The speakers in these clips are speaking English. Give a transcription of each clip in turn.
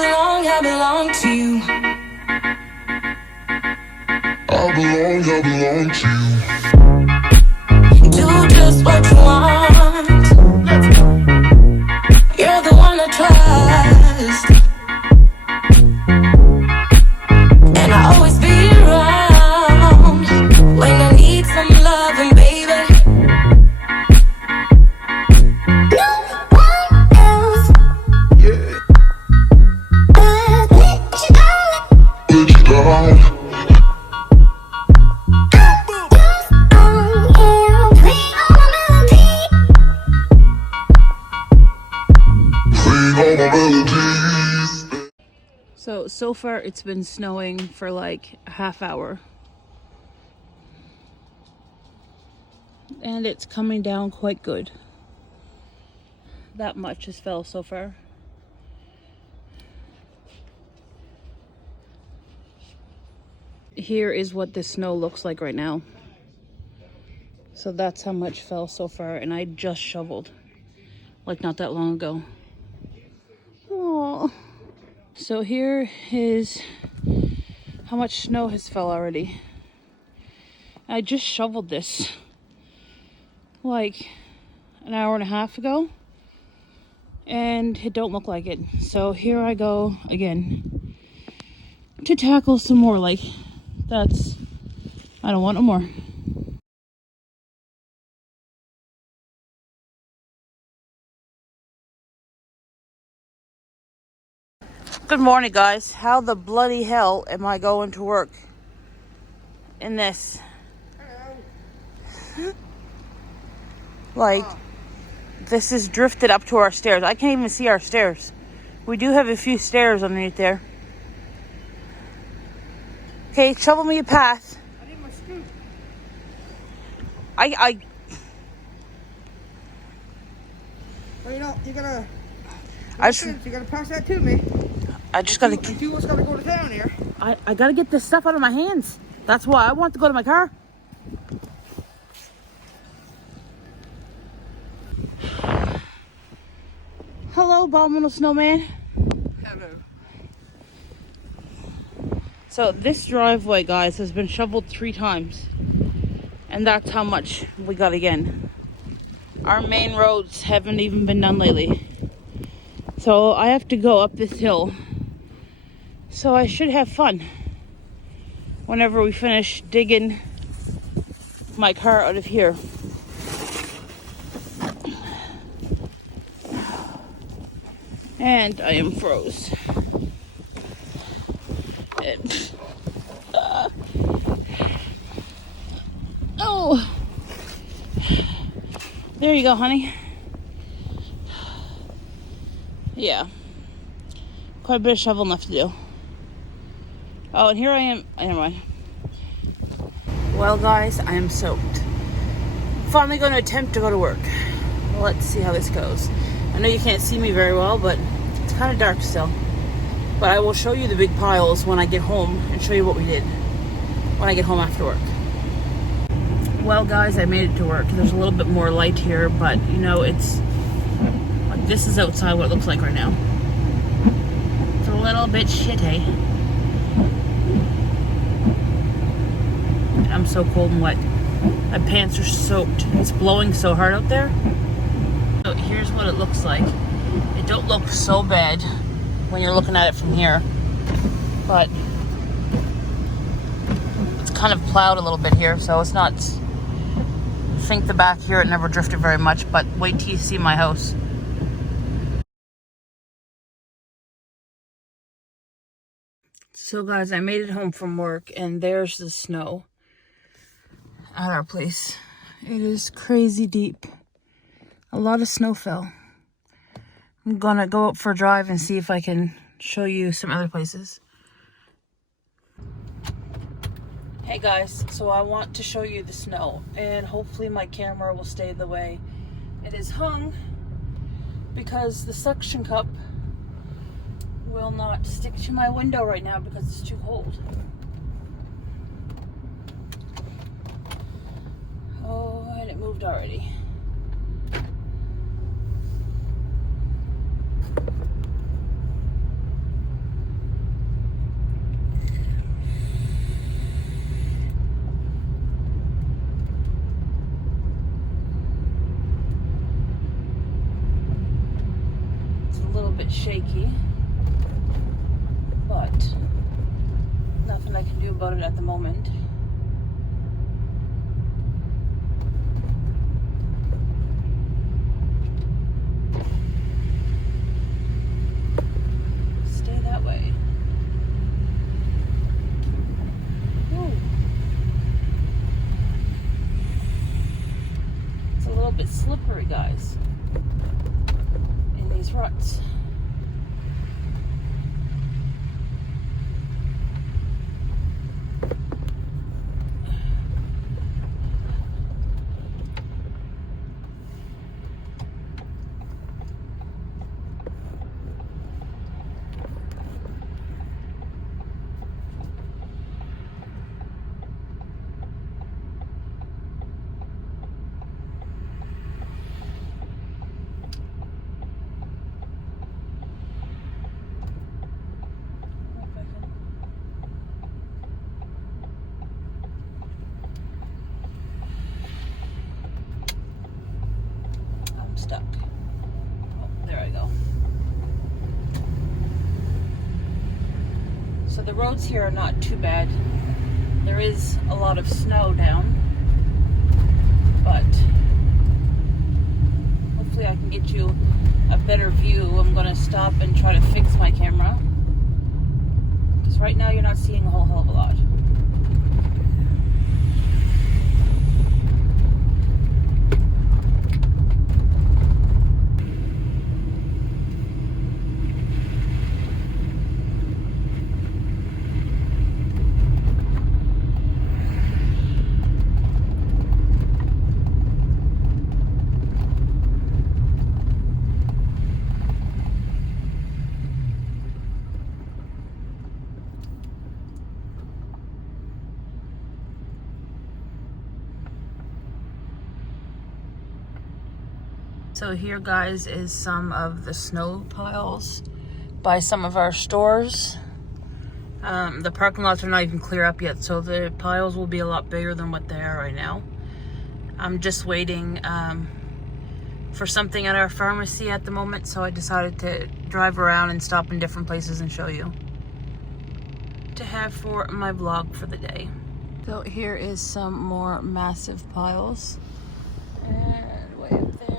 I belong to you. I belong to you. Do just what you want. You're the one I trust, and I always be around when I need some loving, baby. No one else. Yeah. Let you down. So far it's been snowing for like a half hour. And it's coming down quite good. That much has fell so far. Here is what the snow looks like right now. So that's how much fell so far, and I just shoveled like not that long ago. Aww. So here is how much snow has fell already. I just shoveled this like an hour and a half ago, and it don't look like it. So here I go again to tackle some more. Like, that's, I don't want no more. Good morning, guys. How the bloody hell am I going to work in this? Hello. Like, this is drifted up to our stairs. I can't even see our stairs. We do have a few stairs underneath there. Okay, shovel me a path. I need my scoop. Well, you know, you gotta pass that to me. I just gotta. You just gotta go to town here. I gotta get this stuff out of my hands. That's why I want to go to my car. Hello, abominable snowman. Hello. So this driveway, guys, has been shoveled 3 times, and that's how much we got again. Our main roads haven't even been done lately, so I have to go up this hill. So I should have fun whenever we finish digging my car out of here. And I am froze. Oh, there you go, honey. Yeah, quite a bit of shoveling left to do. Oh, and here I am. Never mind. Well, guys, I am soaked. Finally going to attempt to go to work. Let's see how this goes. I know you can't see me very well, but it's kind of dark still. But I will show you the big piles when I get home and show you what we did when I get home after work. Well, guys, I made it to work. There's a little bit more light here, but you know, it's like, this is outside what it looks like right now. It's a little bit shitty. I'm so cold and wet. My pants are soaked. It's blowing so hard out there. So here's what it looks like. It don't look so bad when you're looking at it from here, but it's kind of plowed a little bit here, so it's not. I think the back here it never drifted very much, but wait till you see my house. So guys, I made it home from work, and there's the snow at our place. It is crazy deep. A lot of snow fell. I'm gonna go up for a drive and see if I can show you some other places. Hey guys, so I want to show you the snow, and hopefully my camera will stay the way it is hung, because the suction cup will not stick to my window right now because it's too cold. Oh, and it moved already. bit shaky, but nothing I can do about it at the moment. Stay that way. Ooh. It's a little bit slippery, guys, in these ruts. Stuck. Oh, there I go. So the roads here are not too bad. There is a lot of snow down, but hopefully I can get you a better view. I'm going to stop and try to fix my camera, because right now you're not seeing a whole hell of a lot. So here, guys, is some of the snow piles by some of our stores. The parking lots are not even clear up yet, so the piles will be a lot bigger than what they are right now. I'm just waiting for something at our pharmacy at the moment, so I decided to drive around and stop in different places and show you, to have for my vlog for the day. So here is some more massive piles. And way up there.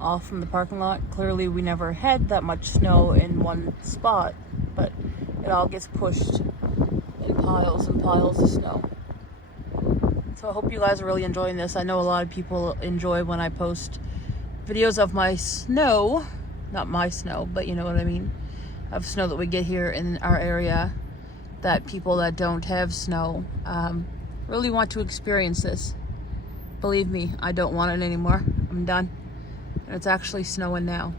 All from the parking lot. Clearly we never had that much snow in one spot, but it all gets pushed in piles and piles of snow. So I hope you guys are really enjoying this. I know a lot of people enjoy when I post videos of my snow, not my snow, but you know what I mean, of snow that we get here in our area, that people that don't have snow really want to experience this. Believe me, I don't want it anymore. I'm done. And it's actually snowing now.